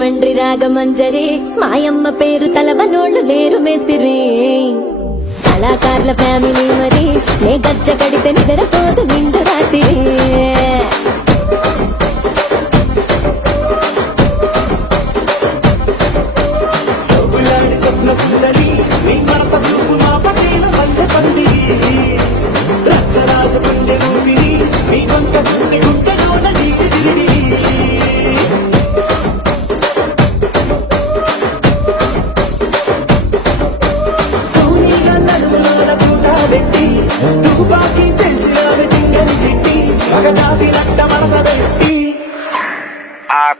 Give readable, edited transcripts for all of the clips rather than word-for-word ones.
రాజమండ్రి రాగమంజరి మాయమ్మ పేరు తలవనోళ్ళు లేరు మేస్తిరి కళాకారుల ఫ్యామిలీ మరి నే గజ్జ కడితే నిద్రపోదు నిండు రాత్రి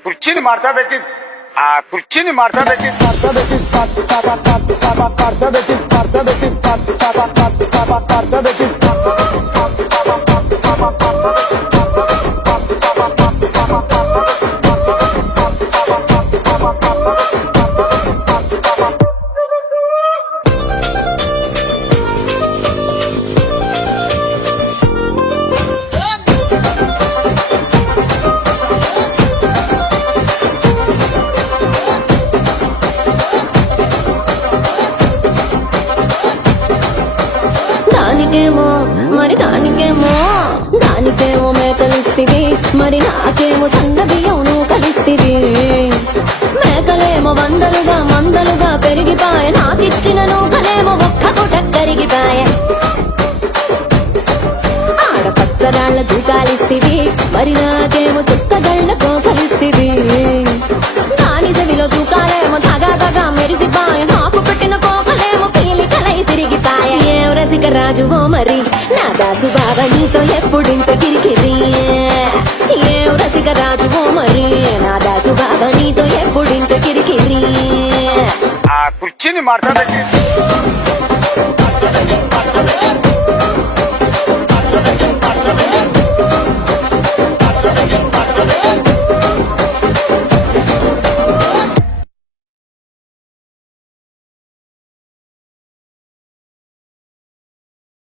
కుర్చీని మార్తా పెట్టి కుర్చీని మార్తా పెట్టి దానికేమో మేకలిస్తివి మరి నాకేమో సన్న బియ్యం నువ్వు కలిస్తివి మేకలేమో మందలుగా పెరిగిపాయ నాకిచ్చిన నూకలేమో ఒక్క పూట కరిగిపాయ ఆడపచ్చరాళ్ల తూకాలిస్తివి మరి నాకేమో చుక్కగళ్ళ కోకలిస్తివి దాని చెవిలో తూకాలేమో తగా మెరిసిపాయ నాకు పెట్టిన కోకలేమో పీలికలై సిరిగిపాయ ఏం రసిక రాజువో మరి నా దాసు బాబా నీతో ఎప్పుడింత కిరికిరి ఏం రసిక రాజువో మరి నా దాసు బాబా నీతో ఎప్పుడింత కిరికిరి కుర్చీని మార్తా పెట్టి